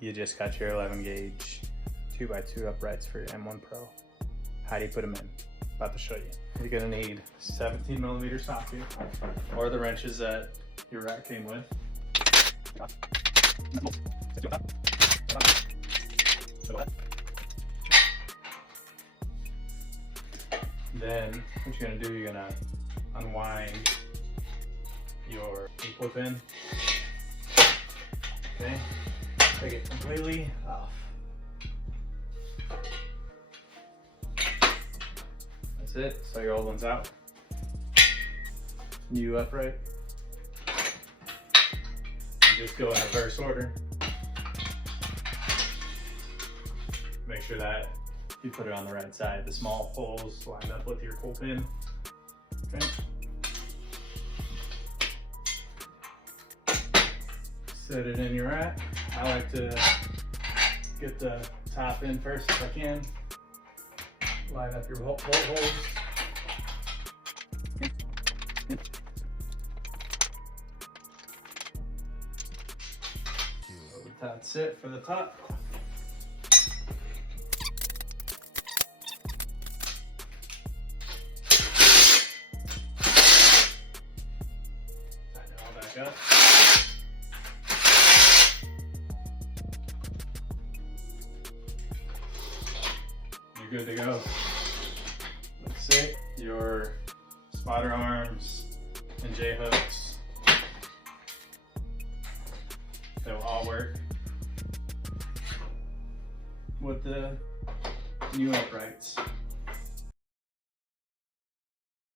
You just got your 11 gauge 2x2 uprights for your M1 Pro. How do you put them in? About to show you. You're gonna need 17mm socket or the wrenches that your rack came with. Then what you're gonna do, you're gonna unwind your equal pin. Okay, take it completely off. That's it. So your old one's out. New upright. You just go in reverse order. Make sure that you put it on the right side. The small holes line up with your cool pin. Okay. Set it in your rack. I like to get the top in first if I can. Line up your bolt holes. That's it for the top. Tighten it all back up. You're good to go. That's it. Your spotter arms and J-hooks, they will all work with the new uprights.